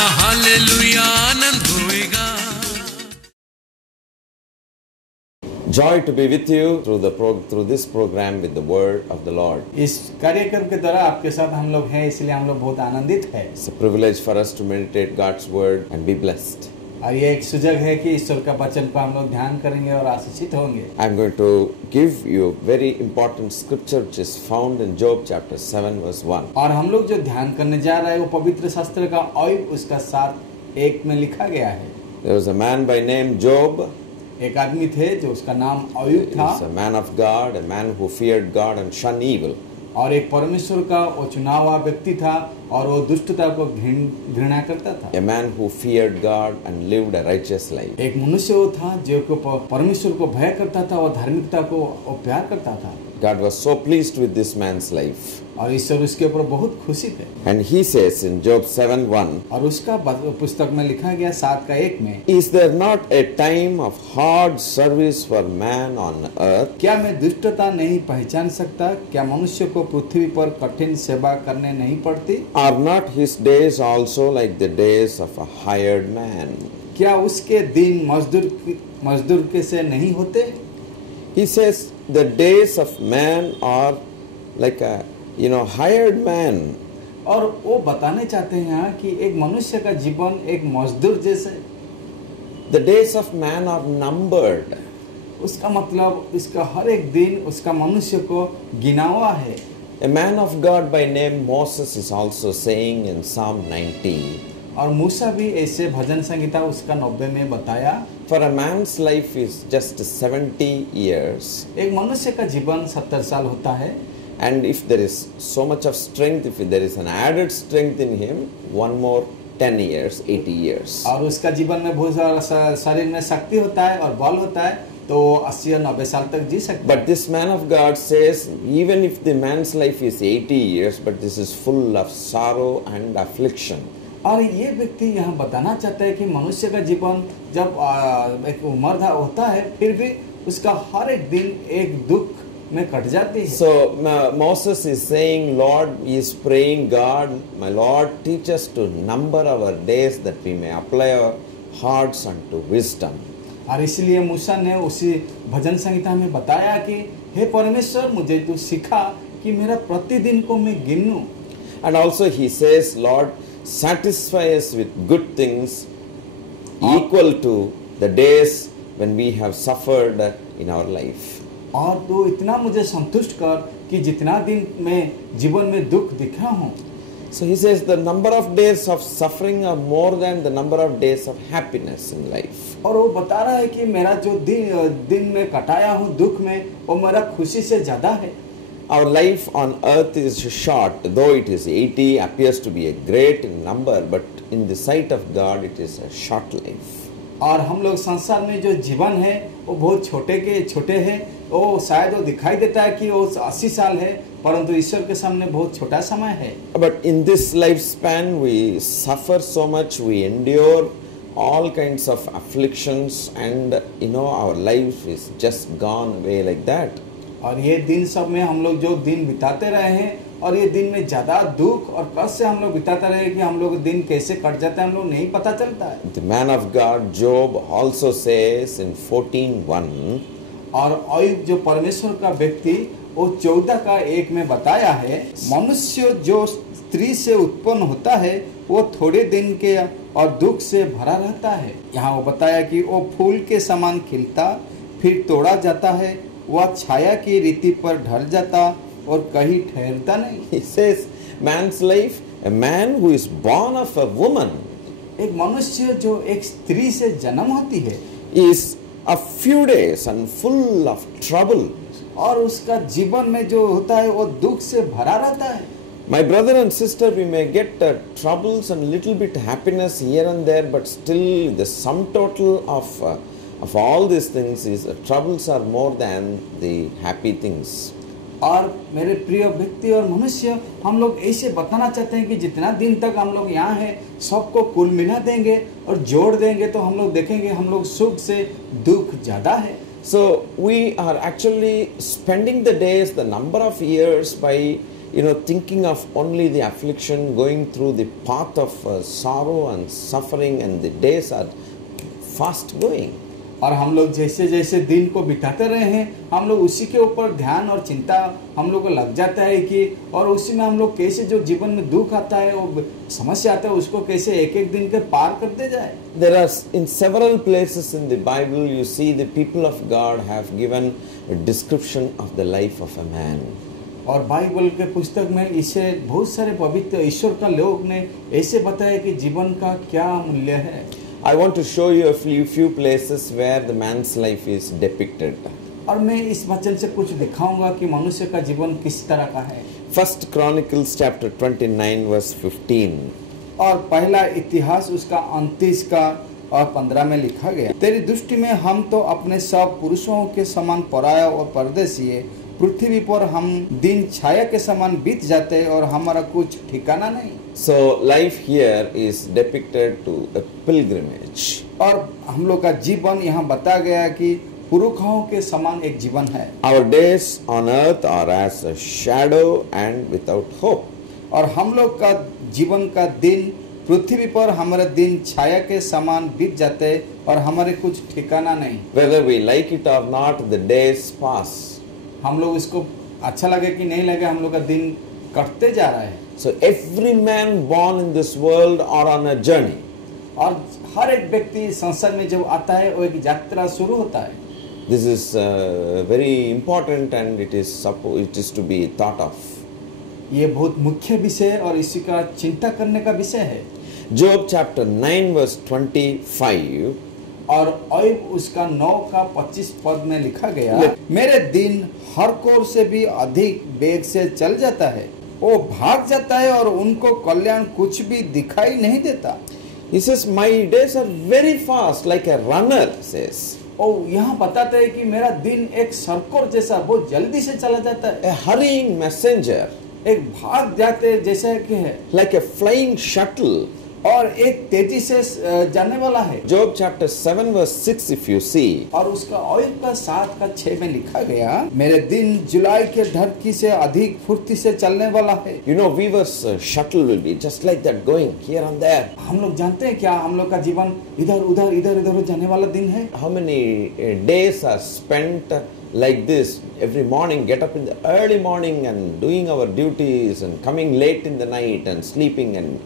Hallelujah आनंद होएगा। Joy to be with you through this program with the word of the Lord. इस कार्यक्रम के द्वारा आपके साथ हम लोग हैं, इसलिए हम लोग बहुत आनंदित हैं। It's a privilege for us to meditate God's word and be blessed. और ये एक सुजग है कि ईश्वर का वचन पर हम लोग ध्यान करेंगे और आशीषित होंगे। I'm going to give you a very important scripture which is found in Job chapter 7 verse 1. और हम लोग जो ध्यान करने जा रहे हैं वो पवित्र शास्त्र का अय्यूब उसका 7:1 में लिखा गया है। There was a man by name Job. एक आदमी थे जो उसका नाम अय्यूब था। He was a man of God, a man who feared God and shunned evil. और एक परमेश्वर का वो चुना हुआ व्यक्ति था और वो दुष्टता को घृणा करता था। A man who feared God and lived a righteous life. एक मनुष्य वो था जो परमेश्वर को भय करता था और धार्मिकता को प्यार करता था। God was so pleased with this man's life. और ईश्वर उसके ऊपर बहुत खुशी थे। And he says in Job 7:1, और उसका पुस्तक में लिखा गया 7:1 में, Is there not a time of hard service for man on earth? क्या मैं दुष्टता नहीं पहचान सकता? क्या मनुष्य को पृथ्वी पर कठिन सेवा करने नहीं पड़ती? Are not his days also like the days of a hired man? क्या उसके दिन मजदूर के से नहीं होते? He says the days of man are like a hired man. और वो बताने चाहते हैं यहाँ कि एक मनुष्य का जीवन एक मजदूर जैसे। The days of man are numbered. उसका मतलब इसका हर एक दिन उसका मनुष्य को गिना हुआ है। A man of God by name Moses is also saying in Psalm 90. और मूसा भी ऐसे भजन संहिता उसका 90 में बताया। For a man's life is just 70 years. एक मनुष्य का जीवन 70 साल होता है। And if there is so much of strength, if there is an added strength in him, one more 10 years, 80 years. और उसका जीवन में बहुत सारा शरीर में शक्ति होता है और बल होता है तो 80 और 90 साल तक जी सकता है। But this man of God says, even if the man's life is 80 years, but this is full of sorrow and affliction. और ये व्यक्ति यहाँ बताना चाहता है कि मनुष्य का जीवन जब एक उम्र होता है फिर भी उसका हर एक दिन एक दुख में कट जाती है। So Moses is saying, Lord, he is praying, God, my Lord, teach us to number our days that we may apply our hearts unto wisdom. और इसलिए मूसा ने उसी भजन संहिता में बताया कि हे परमेश्वर मुझे तू सिखा कि मेरा प्रतिदिन को मैं गिनूं। And also he says, Lord, satisfy us with good things equal to the days when we have suffered in our life. और तो इतना मुझे संतुष्ट कर कि जितना दिन में जीवन में दुख दिखा हूँ। So he says the number of days of suffering are more than the number of days of happiness in life. और वो बता रहा है कि मेरा जो दिन में कटाया हूँ दुख में वो मेरा खुशी से ज्यादा है। Our life on earth is short, though it is 80, appears to be a great number, but in the sight of God it is a short life. और हम लोग संसार में जो जीवन है वो बहुत छोटे हैं। वो शायद वो दिखाई देता है कि वो 80 साल है, परंतु ईश्वर के सामने बहुत छोटा समय है। But in this lifespan we suffer so much, we endure all kinds of afflictions, and our life is just gone away like that. और ये दिन सब में हम लोग जो दिन बिताते रहे हैं और ये दिन में ज्यादा दुख और कष्ट से हम लोग बिताते रहे कि हम लोग दिन कैसे कट जाता है हम लोग नहीं पता चलता है। The man of God Job also says in 14:1. और अय्यूब जो परमेश्वर का व्यक्ति वो 14:1 में बताया है, मनुष्य जो स्त्री से उत्पन्न होता है वो थोड़े दिन के और दुख से भरा रहता है। यहाँ वो बताया कि वो फूल के समान खिलता फिर तोड़ा जाता है, वह छाया की रीति पर ढल जाता और कहीं ठहरता नहीं। He says man's life, a man who is born of a woman, एक मनुष्य जो एक स्त्री से जन्म होती है, is a few days and full of trouble. और उसका जीवन में जो होता है वो दुख से भरा रहता है। My brother and sister, we may get troubles and little bit happiness here and there, but still the sum total of all these things is troubles are more than the happy things. और मेरे प्रिय व्यक्ति और मनुष्य, हम लोग ऐसे बताना चाहते हैं कि जितना दिन तक हम लोग यहाँ हैं सबको कुल मिला देंगे और जोड़ देंगे तो हम लोग देखेंगे हम लोग सुख से दुख ज्यादा है। So we are actually spending the days, the number of years by thinking of only the affliction, going through the path of sorrow and suffering, and the days are fast going. और हम लोग जैसे जैसे दिन को बिताते रहे हैं, हम लोग उसी के ऊपर ध्यान और चिंता हम लोग को लग जाता है कि और उसी में हम लोग कैसे जो जीवन में दुख आता है और समस्या आता है उसको कैसे एक एक दिन के पार करते जाए. There are in several places in the Bible you see the people of God have given a description of the life of a man. और बाइबल के पुस्तक में इसे बहुत सारे पवित्र ईश्वर का लोग ने ऐसे बताया कि जीवन का क्या मूल्य है. I want to show you a few places where the man's life is depicted. और मैं इस वचन से कुछ दिखाऊंगा कि मनुष्य का जीवन किस तरह का है. First Chronicles chapter 29 verse 15. और पहला इतिहास उसका 29 का और 15 में लिखा गया. तेरी दृष्टि में हम तो अपने सब पुरुषों के समान पराया और परदेशी है. पृथ्वी पर हम दिन छाया के समान बीत जाते और हमारा कुछ ठिकाना नहीं. So life here is depicted to a pilgrimage. और हम लोग का जीवन यहाँ बता गया कि पुरखाओं के समान एक जीवन है. Our days on earth are as a shadow and without hope. और हम लोग का जीवन का दिन पृथ्वी पर हमारे दिन छाया के समान बीत जाते और हमारे कुछ ठिकाना नहीं. Whether we like it or not, the days pass. हम लोग इसको अच्छा लगे कि नहीं लगे, हम लोग का दिन कटते जा रहा है. So every man born in this world are on a journey. और हर एक व्यक्ति संसार में जब आता है वो एक यात्रा शुरू होता है. This is very important and it is to be thought of. ये बहुत मुख्य विषय है और इसी का चिंता करने का विषय है. Job chapter 9 verse 25. और अय्यूब उसका 9 का 25 पद में लिखा गया, मेरे दिन हर कोर से भी अधिक वेग से चल जाता है. वो भाग जाता है और उनको कल्याण कुछ भी दिखाई नहीं देता. He says, my days are very fast, like a runner says. और यहाँ बताता है कि मेरा दिन एक सरकोर जैसा बहुत जल्दी से चला जाता है. A hurrying messenger. एक भाग जाते जैसा कि है. Like a flying shuttle. और एक तेजी से जाने वाला है. Job chapter 7 verse 6 if you see. और उसका अय्यूब का 7 का 6 में लिखा गया, मेरे दिन जुलाई के धरती से अधिक फुर्ती से चलने वाला है. You know, weaver's shuttle will be just like that, going here and there. हम लोग जानते हैं क्या हम लोग का जीवन इधर उधर जाने वाला दिन है. How many days are spent like this? Every morning, get up in the early morning and doing our duties and coming late in the night and sleeping, and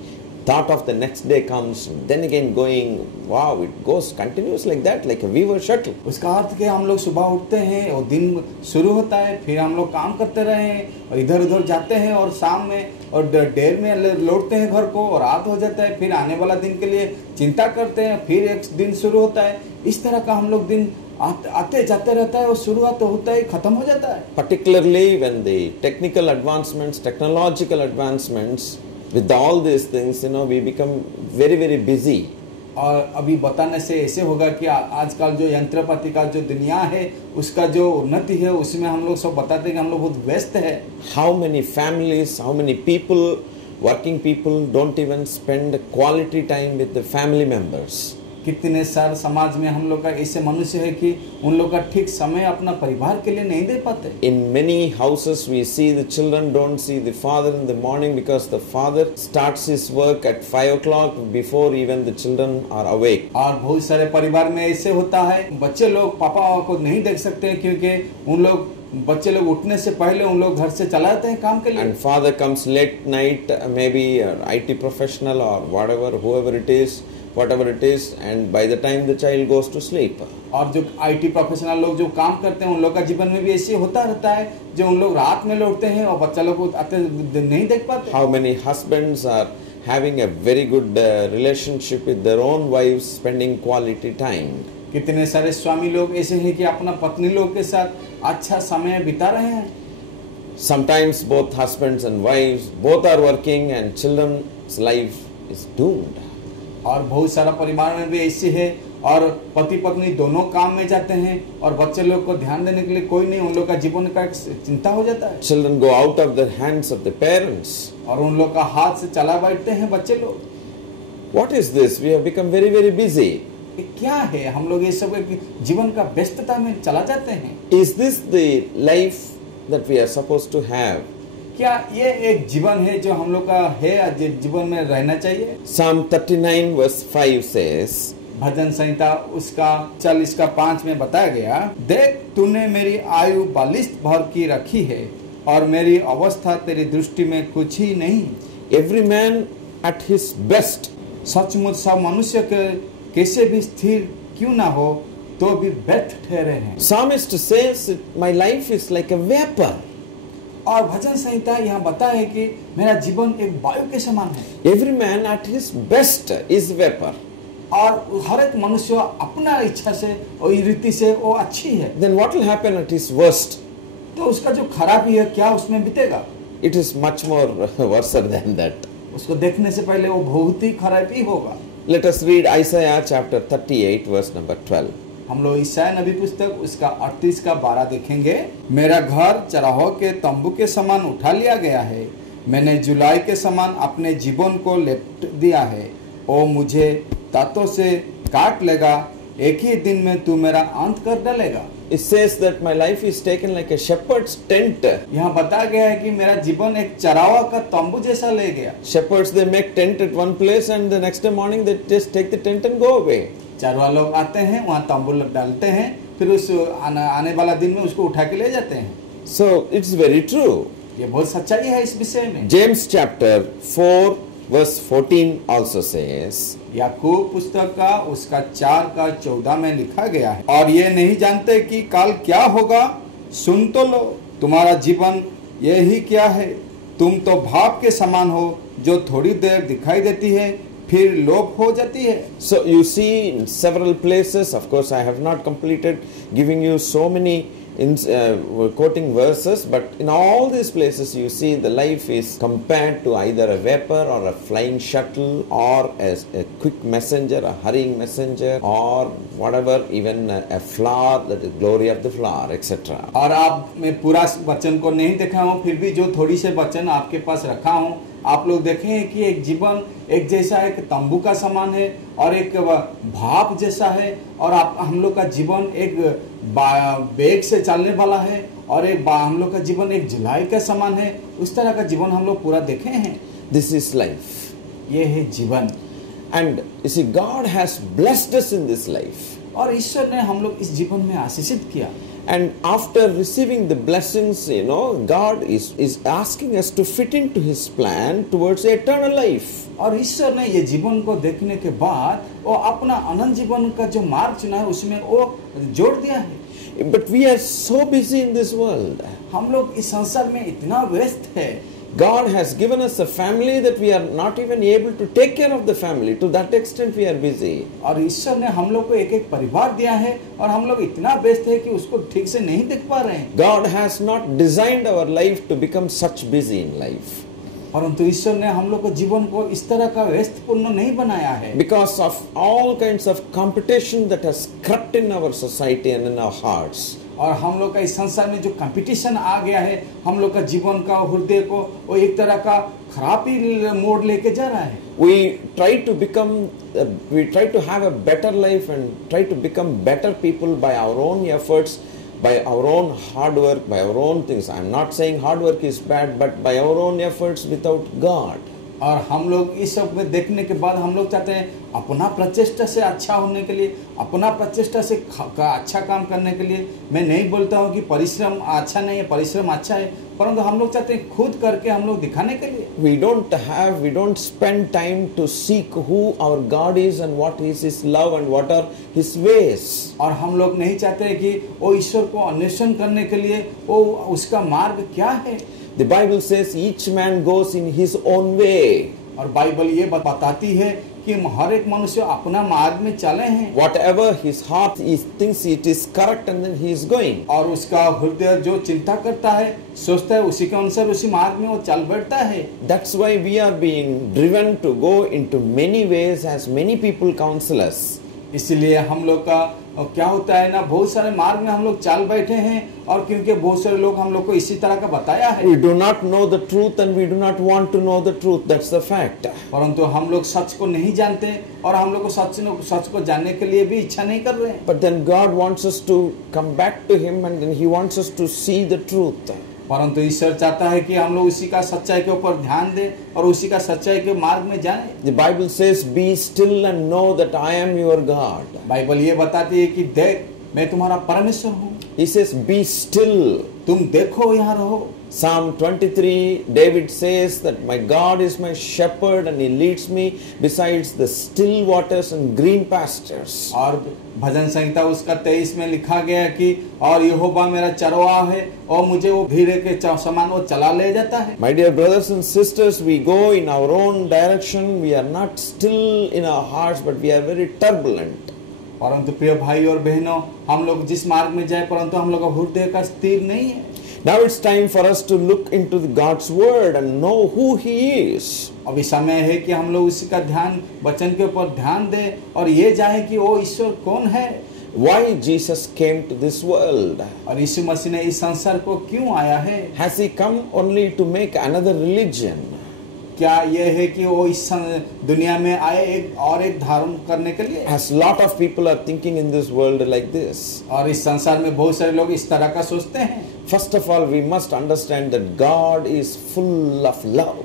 thought of the next day comes, then again going. Wow, it goes continuous like that, like a weaver shuttle. उसका अर्थ कि हम लोग सुबह उठते हैं और दिन शुरू होता है, फिर हम लोग काम करते रहे हैं और इधर उधर जाते हैं और शाम में और देर में लौटते हैं घर को और रात हो जाता है. फिर आने वाला दिन के लिए चिंता करते हैं, फिर एक दिन शुरू होता है. इस तरह का हम लोग दिन आते जाते रहता है और शुरुआत होता है खत्म हो जाता है. Particularly when the technological advancements, with all these things, we become very, very busy. और अभी बताने से ऐसे होगा कि आजकल जो यंत्रपाति का जो दुनिया है उसका जो उन्नति है उसमें हम लोग सब बताते हैं कि हम लोग बहुत व्यस्त है. How many families, how many people, working people don't even spend quality time with the family members. कितने सारे समाज में हम लोग का ऐसे मनुष्य है कि उन लोग का ठीक समय अपना परिवार के लिए नहीं दे पाते. In many houses we see the children don't see the father in the morning because the father starts his work at 5 o'clock before even the children are awake. और बहुत सारे परिवार में ऐसे होता है, बच्चे लोग पापा को नहीं देख सकते क्योंकि उन लोग बच्चे लोग उठने से पहले उन लोग घर से चला जाते हैं काम के लिए. And father comes late night, maybe an IT professional or whoever it is, whatever it is, and by the time the child goes to sleep. और जो IT प्रोफेशनल लोग जो काम करते हैं उन लोग का जीवन में भी ऐसे होता रहता है, जो उन लोग रात में लौटते हैं और बच्चा लोग को आते नहीं देख पाते. How many husbands are having a very good relationship with their own wives, spending quality time. कितने सारे स्वामी लोग ऐसे हैं कि अपना पत्नी लोग के साथ अच्छा समय बिता रहे हैं. Sometimes both husbands and wives both are working and children's life is doomed. और बहुत सारा परिवार में भी ऐसे है और पति पत्नी दोनों काम में जाते हैं और बच्चे लोग को ध्यान देने के लिए कोई नहीं, उन लोग का जीवन का चिंता हो जाता है. Children go out of the hands of the parents. और उन लोग का हाथ से चला बैठते हैं बच्चे लोग. What is this? We have become very, very busy. क्या है, हम लोग ये सब जीवन का व्यस्तता में चला जाते हैं. Is this the life that we are supposed to have? क्या ये एक जीवन है जो हम लोग का है, जीवन में रहना चाहिए? Psalm 39 verse 5 says, भजन संहिता उसका 40:5 में बताया गया, देख तूने मेरी आयु 42 भर की रखी है और मेरी अवस्था तेरी दृष्टि में कुछ ही नहीं। every man at his best, सचमुच सब मनुष्य के कैसे भी स्थिर क्यों ना हो तो भी व्यर्थ ठहरे हैं। Psalmist says, my life is like a vapor. और भजन संहिता यहाँ बताया है कि मेरा जीवन एक वायु के समान है। Every man at his best is vapor. और हर एक मनुष्य अपना इच्छा से और रीति से वो अच्छी है। Then what will happen at his worst? तो उसका जो खराबी है क्या उसमें बीतेगा? It is much more worse than that. उसको देखने से पहले वो बहुत ही खराबी होगा। Let us read Isaiah chapter 38 verse number 12. हम लोग ईसाया नबी पुस्तक उसका 38:12 देखेंगे। मेरा घर चराहों के तंबू के समान उठा लिया गया है, मैंने जुलाई के समान अपने जीवन को लेट दिया है। ओ मुझे दांतों से काट लेगा, एक ही दिन में तू मेरा अंत कर डालेगा। It says that my life is taken like a shepherd's tent. यहाँ बताया गया है कि मेरा जीवन एक चरावा का तंबू जैसा ले गया। Shepherds, they make tent at one place and the next day morning they just take the tent and go away. चरवा लोग आते हैं, वहाँ तंबू डालते हैं, फिर उस आने वाला दिन में उसको उठा के ले जाते हैं। So it's very true. ये बहुत सच्चाई है इस विषय में। James chapter 4 verse 14 also says, याकूब पुस्तक का उसका 4:14 में लिखा गया है, और ये नहीं जानते कि काल क्या होगा, सुन तो लो, तुम्हारा जीवन यही क्या है, तुम तो भाप के समान हो जो थोड़ी देर दिखाई देती है फिर लोप हो जाती है। So you see in several places, of course I have not completed giving you so many quoting verses, but in all these places you see the life is compared to either a vapor or a flying shuttle or as a quick messenger, a hurrying messenger, or whatever, even a flower, that is glory of the flower, etc. और आप मैं पूरा वचन को नहीं देखा हूँ, फिर भी जो थोड़ी से वचन आपके पास रखा हूँ, आप लोग देखें कि एक जीवन एक जैसा एक तंबू का समान है और एक भाप जैसा है, और आप हम लोग का जीवन एक वेग से चलने वाला है, और एक हम लोग का जीवन एक जुलाई का समान है। उस तरह का जीवन हम लोग पूरा देखे हैं। This is life. ये है जीवन। And you see, God has blessed us in this life. और ईश्वर ने हम लोग इस जीवन में आशीषित किया। And after receiving the blessings, you know, God is asking us to fit into His plan towards eternal life. और ईश्वर ने ये जीवन को देखने के बाद वो अपना अनंत जीवन का जो मार्ग चुना है उसमें वो जोड़ दिया है। But we are so busy in this world. हम लोग इस संसार में इतना व्यस्त है। God has given us a family that we are not even able to take care of the family. To that extent we are busy. और ईश्वर ने हम लोग को एक एक परिवार दिया है और हम लोग इतना व्यस्त है कि उसको ठीक से नहीं देख पा रहे हैं। God has not designed our life to become such busy in life. परंतु ईश्वर ने हम लोग को जीवन को इस तरह का व्यस्तपूर्ण नहीं बनाया है। Because of all kinds of competition that has crept in our society and in our hearts. और हम लोग का इस संसार में जो कंपटीशन आ गया है, हम लोग का जीवन का हृदय को वो एक तरह का खराबी मोड़ लेके जा रहा है। We try to have a better life and try to become better people by our own efforts, by our own hard work, by our own things. I am not saying hard work is bad, but by our own efforts without God. और हम लोग इस सब में देखने के बाद हम लोग चाहते हैं अपना प्रचेष्टा से अच्छा होने के लिए, अपना प्रचेष्टा से अच्छा काम करने के लिए। मैं नहीं बोलता हूँ कि परिश्रम अच्छा नहीं है, परिश्रम अच्छा है, परंतु हम लोग चाहते हैं खुद करके हम लोग दिखाने के लिए। We don't spend time to seek who our God is and what is His love and what are His ways. और हम लोग नहीं चाहते हैं कि वो ईश्वर को अन्वेषण करने के लिए वो उसका मार्ग क्या है। The Bible says each man goes in his own way. और बाइबल ये बताती है कि हर एक मनुष्य अपना मार्ग में चले हैं। Whatever his heart thinks it is correct and then he is going. और उसका हृदय जो चिंता करता है, सोचता है, उसी के अनुसार उसी मार्ग में वो चल बढ़ता है। That's why we are being driven to go into many ways as many people counsel us. इसलिए हम लोग का क्या होता है ना, बहुत सारे मार्ग में हम लोग चल बैठे हैं, और क्योंकि बहुत सारे लोग हम लोग को इसी तरह का बताया है। We do not know the truth and we do not want to know the truth. That's the fact. परंतु हम लोग सच को नहीं जानते और हम लोग को सच को जानने के लिए भी इच्छा नहीं कर रहे हैं। But then God wants us to come back to Him and then He wants us to see the truth. परंतु ईश्वर चाहता है कि हम लोग उसी का सच्चाई के ऊपर ध्यान दें और उसी का सच्चाई के मार्ग में जाएं। The Bible says, "Be still and know that I am your God." Bible ये बताती है कि देख मैं तुम्हारा परमेश्वर हूँ। He says, "Be still." तुम देखो, यहाँ रहो। Psalm 23, David says that my God is my shepherd and he leads me besides the still waters and green pastures. और भजन संहिता उसका 23 में लिखा गया कि और यहोवा मेरा चरवाहा है और मुझे वो धीरे के समान वो चला ले जाता है। My dear brothers and sisters, we go in our own direction. We are not still in our hearts, but we are very turbulent. परंतु प्रिय भाई और बहनों, हम लोग जिस मार्ग में जाए परंतु हम लोग का हृदय का स्थिर नहीं है। Now it's time for us to look into God's word and know who He is. अभी समय है कि हम लोग उसी का ध्यान वचन के ऊपर ध्यान दें और ये जाने कि वो ईश्वर कौन है। Why Jesus came to this world? और यीशु मसीह ने इस संसार को क्यों आया है? Has He come only to make another religion? क्या यह है कि वो इस दुनिया में आए एक धर्म करने के लिए? As lot of people are thinking in this world like this. और इस संसार में बहुत सारे लोग इस तरह का सोचते हैं। First of all, we must understand that God is full of love.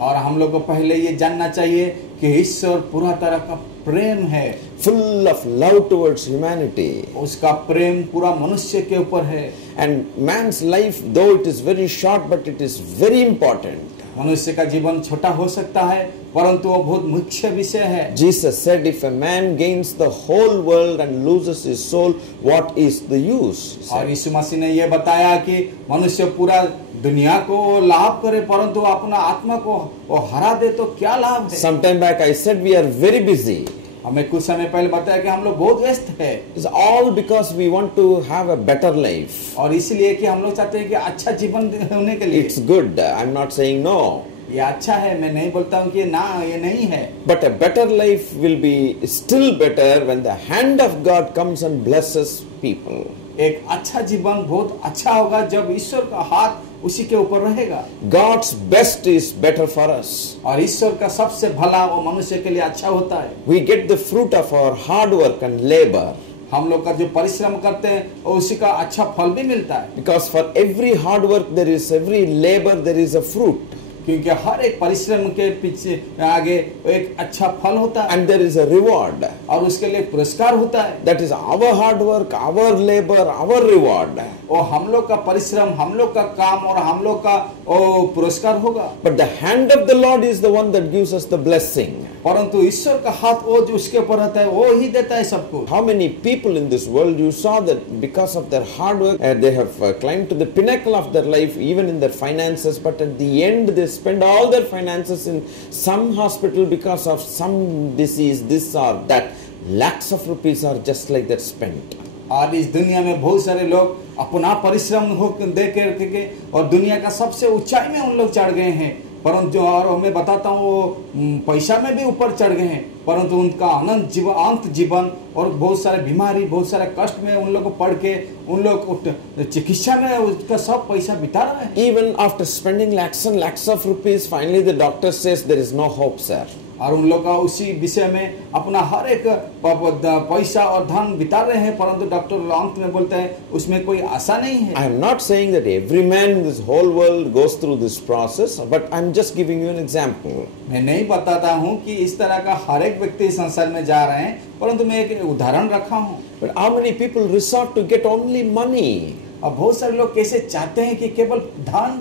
और हम लोग को पहले ये जानना चाहिए कि ईश्वर पूरा तरह का प्रेम है। Full of love towards humanity. उसका प्रेम पूरा मनुष्य के ऊपर है। And man's life, though it is very short, but it is very important. मनुष्य का जीवन छोटा हो सकता है परंतु वो बहुत मुख्य विषय है। Jesus said, "If a man gains the whole world and loses his soul, what is the use?" और यीशु मसीह ने ये बताया कि मनुष्य पूरा दुनिया को लाभ करे परंतु अपना आत्मा को वो हरा दे तो क्या लाभ है? Some time back I said we are very busy. हमें कुछ समय पहले बताया कि हम लोग बहुत व्यस्त है। It's all because we want to have a better life. और इसलिए कि हम लोग चाहते हैं कि अच्छा जीवन होने के लिए। It's good. I'm not saying no. ये अच्छा है, मैं नहीं बोलता हूँ कि ना ये नहीं है। But a better life will be still better when the hand of God comes and blesses people. एक अच्छा जीवन बहुत अच्छा होगा जब ईश्वर का हाथ उसी के ऊपर रहेगा। God's best is better for us. और ईश्वर का सबसे भला वो मनुष्य के लिए अच्छा होता है। We get the fruit of our hard work and labor. हम लोग का जो परिश्रम करते हैं और उसी का अच्छा फल भी मिलता है। Because for every hard work there is, every labor there is a fruit. क्योंकि हर एक परिश्रम के पीछे आगे एक अच्छा फल होता है। And there is a reward. और उसके लिए पुरस्कार होता है। That is our hard work, our labor, our reward. और हम लोग का परिश्रम, हम लोग का काम और हम लोग का पुरस्कार होगा। But the hand of the Lord is the one that gives us the blessing. परंतु ईश्वर का हाथ वो जो उसके ऊपर रहता है वो ही देता है सबको। How many people in this world you saw that because of their hard work they have climbed to the pinnacle of their life, even in their finances, but at the end they spend all their finances in some hospital because of some disease, this or that. Lakhs of rupees are just like that spent. आज इस दुनिया में बहुत सारे लोग अपना परिश्रम हो दे करके और दुनिया का सबसे ऊंचाई में उन लोग चढ़ गए हैं, परंतु जो और मैं बताता हूँ वो पैसा में भी ऊपर चढ़ गए हैं, परंतु उनका अंत जीवन और बहुत सारे बीमारी, बहुत सारे कष्ट में उन लोग को पढ़ के उन लोग चिकित्सा में उसका सब पैसा बिता रहे हैं। Even after spending lakhs and lakhs of rupees, finally the doctor says there is no hope, sir. और उन लोग का उसी विषय में अपना हर एक पैसा और धन बिता रहे हैं, परंतु डॉक्टर अंत में बोलते हैं उसमें कोई आशा नहीं है। I am not saying that every man in this whole world goes through this process, but I am just giving you an example. मैं नहीं बताता हूँ कि इस तरह का हर एक व्यक्ति संसार में जा रहे हैं, परंतु मैं एक उदाहरण रखा हूँ। But how many people resort to get only money? अब बहुत सारे लोग कैसे चाहते हैं कि केवल धन।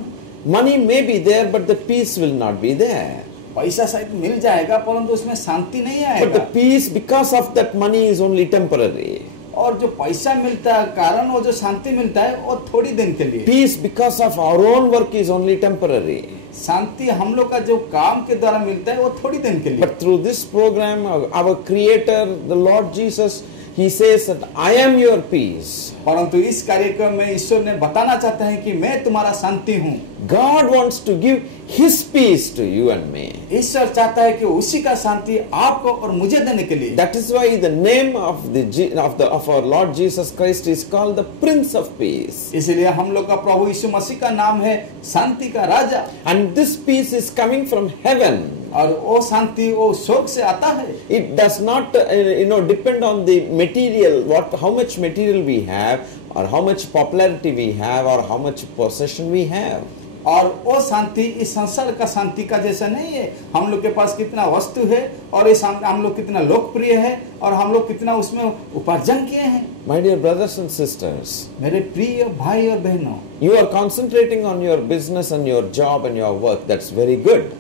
Money may be there, but the peace will not be there. पैसा शायद मिल जाएगा परंतु उसमें शांति नहीं But आएगा। the peace because of that money is only temporary. और जो पैसा मिलता है कारण वो जो शांति मिलता है वो थोड़ी दिन के लिए। Peace because of our own work is only temporary. शांति हम लोग का जो काम के द्वारा मिलता है वो थोड़ी दिन के लिए। But through this program, our Creator, the Lord Jesus, He says that I am your peace. परंतु इस कार्यक्रम में ईश्वर ने बताना चाहता है कि मैं तुम्हारा शांति हूँ। God wants to give His peace to you and me. ईश्वर चाहता है कि उसी का शांति आपको और मुझे देने के लिए। That is why the name of our Lord Jesus Christ is called the Prince of Peace. इसलिए हम लोग का प्रभु यीशु मसीह का नाम है शांति का राजा। And this peace is coming from heaven. और वो शांति वो स्वर्ग से आता है। It does not depend on the material, how much material we have. or how much popularity we have or how much possession we have. और वो शांति इस संसार का शांति का जैसा नहीं है। हम लोग के पास कितना वस्तु है और इस हम लोग कितना लोकप्रिय है और हम लोग कितना उसमें उपार्जन किए हैं। My dear brothers and sisters, मेरे प्रिय भाई और बहनों, you are concentrating on your business and your job and your work. That's very good.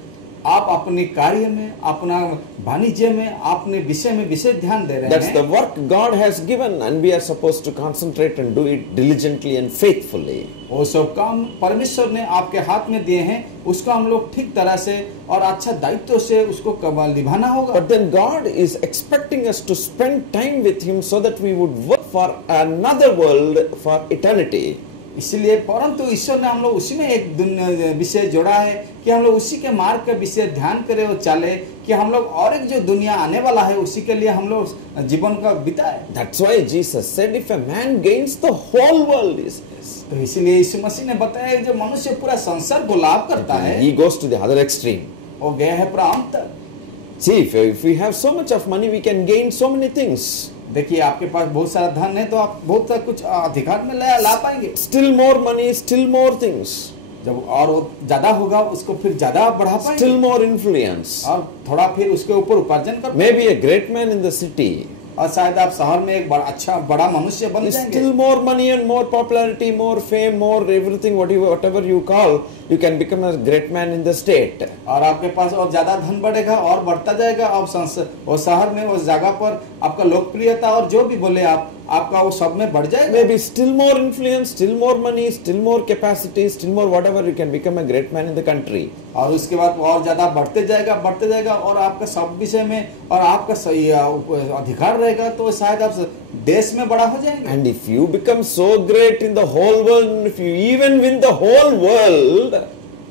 आप अपने कार्य में, अपना वाणिज्य में, अपने विषय में विशेष ध्यान दे रहे That's the हैं। work God has given, and we are supposed to concentrate and do it diligently and faithfully. वो सब काम परमेश्वर ने आपके हाथ में दिए हैं, उसको हम लोग ठीक तरह से और अच्छा दायित्व से उसको निभाना होगा। But then God is expecting us to spend time with Him so that we would work for another world for eternity. इसलिए परंतु ईश्वर ने हम लोग उसी में एक विषय जोड़ा है कि हम लोग उसी के मार्ग के विषय ध्यान करें और चले, कि हम लोग और एक जो दुनिया आने वाला है उसी के लिए हम लोग जीवन का बिताए। That's why Jesus said, if a man gains the whole world, तो इसलिए यीशु मसीह ने बताया जो मनुष्य पूरा संसार को लाभ करता है, he goes to the other extreme. वो गया है पूरा अंत तक। See, if we have so much of money, we can gain so many things. देखिए आपके पास बहुत सारा धन है तो आप बहुत सा कुछ अधिकार में ला पाएंगे। Still more money, still more things. जब और वो ज्यादा होगा उसको फिर ज्यादा बढ़ा पाएंगे। Still more influence. और थोड़ा फिर उसके ऊपर उपार्जन कर Maybe a great man in the city. और शायद आप शहर में एक बड़ा मनुष्य बन जाएंगे। Still more money and more popularity, more fame, more everything, whatever you call, you can become a great man in the state. और आपके पास और ज्यादा धन बढ़ेगा और बढ़ता जाएगा। और शहर में उस जगह पर आपका लोकप्रियता और जो भी बोले आपका वो सब में बढ़ जाएगा। Maybe still more influence, still more money, still more capacity, still more whatever, you can become a great man in the country. और उसके बाद और ज्यादा बढ़ते जाएगा और आपका सब विषय में और आपका सही अधिकार रहेगा तो शायद आप देश में बड़ा हो जाएंगे। And if you become so great in the whole world, if you even win the whole world,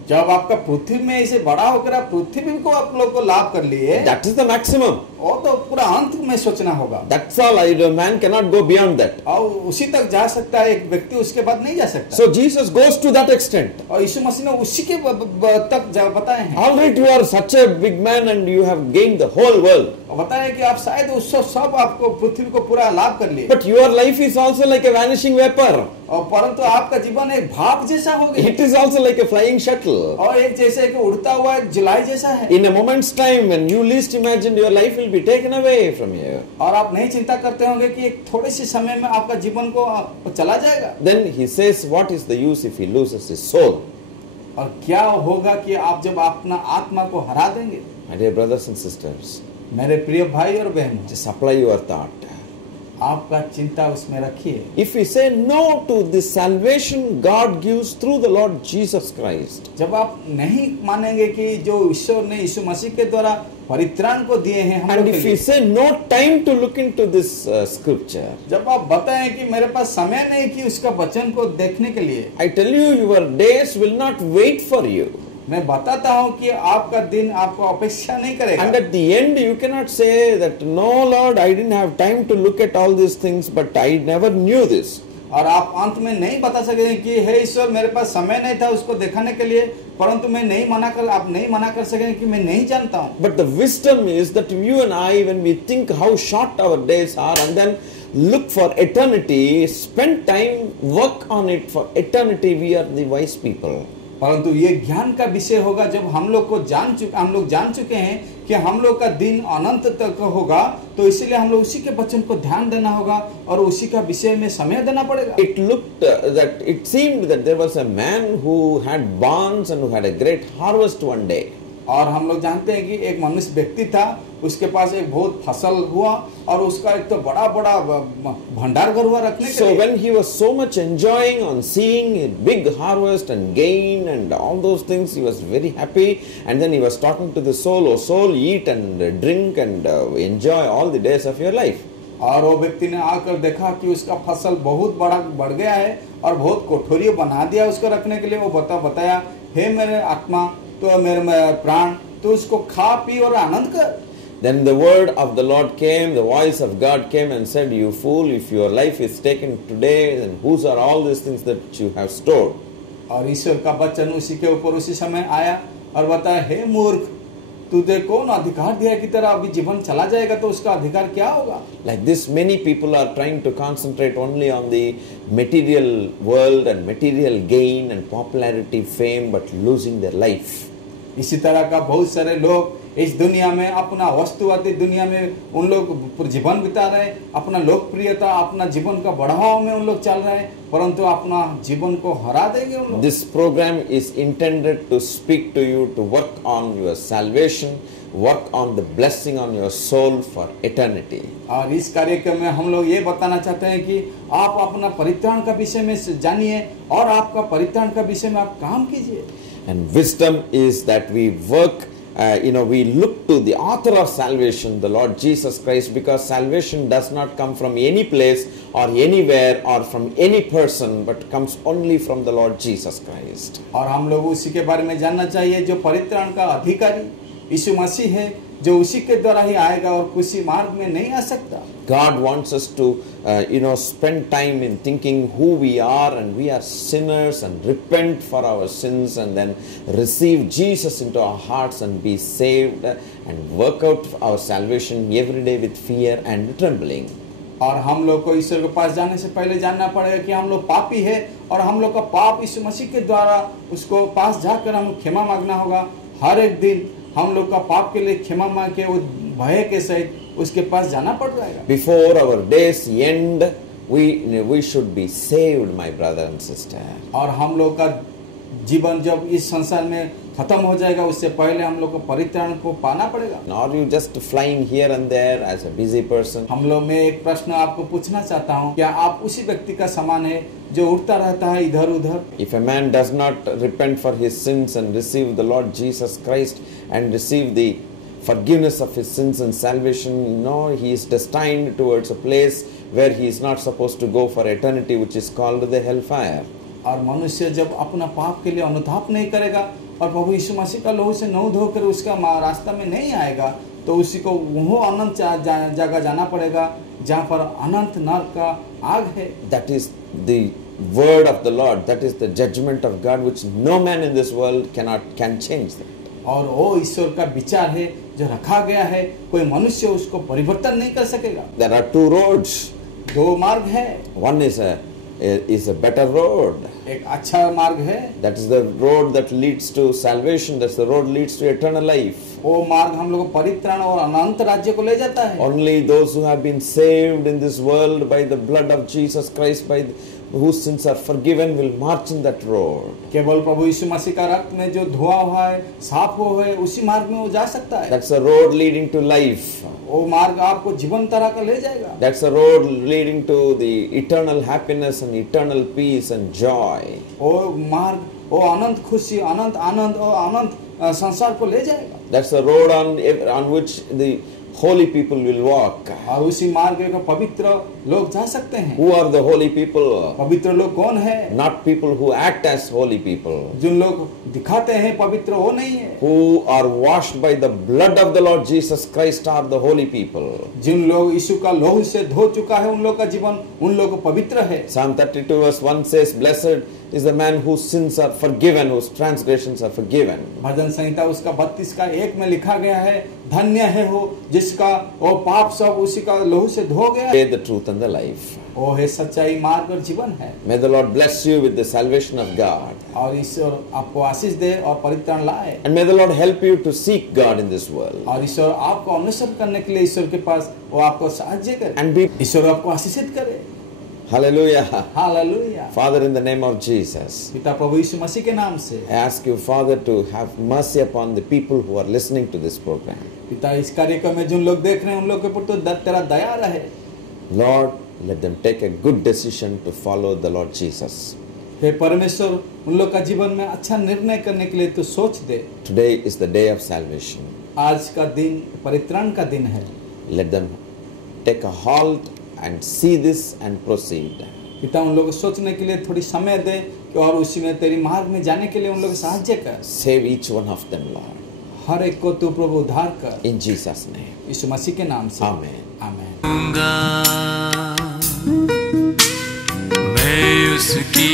जब आपका पृथ्वी में इसे बड़ा होकर आप पृथ्वी को आप लोग को लाभ कर लिए, that is the maximum. और तो पूरा अंत में सोचना होगा। That's all. Man cannot go beyond that. और उसी तक जा सकता है एक व्यक्ति, उसके बाद नहीं जा सकता। So Jesus goes to that extent. और यीशु मसीह ने उसी के तक बताए हैं। Alright, you are such a big man and you have gained the whole world. और बताया कि आप शायद उस सब आपको पृथ्वी को पूरा लाभ कर लिए। But your life is also like a vanishing vapor. और परंतु आपका जीवन एक भाप जैसा हो गया। It is also like a flying shuttle. और एक जैसे कि उड़ता हुआ एक जुलाई जैसा है। In a moment's time, when you least imagined, your life will be taken away from you. और आप नहीं चिंता करते होंगे कि एक थोड़े से समय में आपका जीवन को चला जाएगा। Then he says, what is the use if he loses his soul? और क्या होगा कि आप जब अपना आत्मा को हरा देंगे। My dear brothers and sisters, मेरे प्रिय भाई और बहनों, just apply your thought. आपका चिंता उसमें रखिए। If we say no to the salvation God gives through the Lord Jesus Christ, जब आप नहीं मानेंगे कि जो ईश्वर ने यीशु मसीह के द्वारा परित्राण को दिए हैं हम लोग and के if लिए, we say no time to look into this scripture, जब आप बताएं कि मेरे पास समय नहीं कि उसका वचन को देखने के लिए, I tell you, your days will not wait for you. मैं बताता हूँ कि आपका दिन आपको अपेक्षा नहीं करेगा। And at the end, you cannot say that, no Lord, I didn't have time to look at all these things, but I never knew this. और आप अंत में नहीं बता सकेंगे कि हे ईश्वर मेरे पास समय नहीं था उसको दिखाने के लिए, परंतु आप नहीं मना कर सकेंगे कि मैं नहीं जानता हूँ। But the wisdom is that you and I, when we think how short our days are and then look for eternity, spend time, work on it for eternity, we are the wise people. परंतु ये ज्ञान का विषय होगा जब हम लोग जान चुके हैं कि हम लोग का दिन अनंत तक होगा, तो इसीलिए हम लोग उसी के वचन को ध्यान देना होगा और उसी का विषय में समय देना पड़ेगा। It seemed that there was a man who had barns and who had a great harvest one day. और हम लोग जानते हैं कि एक मनुष्य व्यक्ति था, उसके पास एक बहुत फसल हुआ और उसका एक तो बड़ा भंडार घर हुआ रखने के लिए। So when he was so much enjoying on seeing a big harvest and gain and all those things, he was very happy. And then he was talking to the soul, "Oh soul, eat and drink and enjoy all the days of your life." और वो व्यक्ति ने आकर देखा कि उसका फसल बहुत बढ़ गया है और बहुत कोठरी बना दिया उसको रखने के लिए। वो बताया, हे मेरे आत्मा, तो मेरे प्राण, तो उसको खा पी और आनंद कर। Then the word of the Lord came, the voice of God came and said, "You fool, if your life is taken today, then whose are all these things that you have stored?" और ईश्वर का वचन उसी के ऊपर उसी समय आया और बताया, हे मूर्ख, तुझे कौन अधिकार दिया कि तेरा अभी जीवन चला जाएगा तो उसका अधिकार क्या होगा? Like this, many people are trying to concentrate only on the material world and material gain and popularity, fame, but losing their life. इसी तरह का बहुत सारे लोग इस दुनिया में अपना वस्तुवादी दुनिया में उन लोग जीवन बिता रहे हैं, अपना लोकप्रियता, अपना जीवन का बढ़ाव में उन लोग चल रहे हैं, परंतु अपना जीवन को हरा देंगे उन लोग। This program is intended to speak to you, to work on your salvation, work on the blessing on your soul for eternity. और इस कार्यक्रम में हम लोग ये बताना चाहते हैं कि आप अपना परित्राण का विषय में जानिए और आपका परित्राण का विषय में आप काम कीजिए। And wisdom is that we work, we look to the author of salvation, the Lord Jesus Christ, because salvation does not come from any place or anywhere or from any person, but comes only from the Lord Jesus Christ. और हम लोग उसी के बारे में जानना चाहिए जो परित्राण का अधिकारी यीशु मसीह है, जो उसी के द्वारा ही आएगा और किसी मार्ग में नहीं आ सकता। God wants us to, spend time in thinking who we are, and we are sinners, and repent for our sins, and then receive Jesus into our hearts and be saved, and work out our salvation every day with fear and trembling. और हम लोग को ईश्वर के पास जाने से पहले जानना पड़ेगा कि हम लोग पापी है और हम लोग का पाप यीशु मसीह के द्वारा उसको पास जाकर हम क्षमा मांगना होगा। हर एक दिन हम लोग का पाप के लिए क्षमा मांग के वो भय के सहित उसके पास जाना पड़ जाएगा। Before our days end, we should be saved, my brother and sister. और हम लोग का जीवन जब इस संसार में खत्म हो जाएगा उससे पहले हम लोग को परित्राण को पाना पड़ेगा। Are you just flying here and there as a busy person? हम लोग में एक प्रश्न आपको पूछना चाहता हूँ, क्या आप उसी व्यक्ति का समान है जो उड़ता रहता है इधर उधर? If a man does not repent for his sins and receive the Lord Jesus Christ and receive the forgiveness of his sins and salvation, he is destined towards a place where he is not supposed to go for eternity, which is called the hellfire. और मनुष्य जब अपना पाप के लिए अनुताप नहीं करेगा और प्रभु यीशु मसीह का लहू से नौ धोकर उसका रास्ता में नहीं आएगा तो उसी को वो अनंत जगह जाना पड़ेगा जहाँ पर अनंत नरक का आग है। That is the word of the Lord. That is the judgment of God, which no man in this world can change that. और वो ईश्वर का विचार है जो रखा गया है, कोई मनुष्य उसको परिवर्तन नहीं कर सकेगा। There are two roads. दो मार्ग है। One is a better road. एक अच्छा मार्ग है। That is the road that leads to salvation. That's the road leads to eternal life. वो मार्ग हम लोग को परित्राण और अनंत राज्य को ले जाता है। Only those who have been saved in this world by the blood of Jesus Christ, whose sins are forgiven, will march in that road. केवल प्रभु यीशु मसीह का रक्त में जो धोआ हुआ है, साफ हुआ है, उसी मार्ग में वो जा सकता है। That's a road leading to life. वो मार्ग आपको जीवन तरह का ले जाएगा। That's a road leading to the eternal happiness and eternal peace and joy. वो मार्ग वो अनंत खुशी, अनंत आनंद और अनंत संसार को ले जाएगा। That's a road on which the holy people will walk. और उसी मार्ग का पवित्र लोग जा सकते हैं। Who are the holy people? पवित्र लोग कौन है? Not people who act as holy people. जिन लोग दिखाते हैं पवित्र वो नहीं है। Who are washed by the blood of the Lord Jesus Christ are the holy people. जिन लोग यीशु का लहू से धो चुका है उन लोग का जीवन उन लोग को पवित्र है। Psalm 32 verse 1 says, "Blessed is the man whose sins are forgiven, whose transgressions are forgiven." भजन संहिता उसका 32 का 1 में लिखा गया है, धन्य है वो जिसका वो पाप सब उसी का लहू से धो गया। Say the truth and the life. वो है सच्चाई, मार्ग और जीवन है। May the Lord bless you with the salvation of God. और ईश्वर आपको आशीष दे और परित्राण लाए। And may the Lord help you to seek God in this world. और ईश्वर आपको अनुसरण करने के लिए ईश्वर के पास वो आपको साहाय्य करे। And be ईश्वर आपको आशीषित करे। Hallelujah. Hallelujah. Father, in the name of Jesus, पिता प्रभु यीशु मसीह के नाम से I ask you, Father, to have mercy upon the people who are listening to this program. पिता इस कार्यक्रम में जिन लोग देख रहे हैं उन लोग के ऊपर तो तेरा दया रहे। Lord, let them take a good decision to follow the Lord Jesus. हे परमेश्वर उन लोग का जीवन में अच्छा निर्णय करने के लिए तो सोच दे। Today is the day of salvation. आज का दिन परित्राण का दिन है। Let them take a halt and see this and proceed. पिता उन लोग को सोचने के लिए थोड़ी समय दे कि और उसी में तेरी मार्ग में जाने के लिए उन लोग सहायता कर। Save each one of them, Lord. हर एक को तू प्रभु उद्धार कर। In Jesus' name. यीशु मसीह के नाम से। Amen. आमीन। मैं उसकी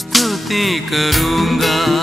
स्तुति करूँगा।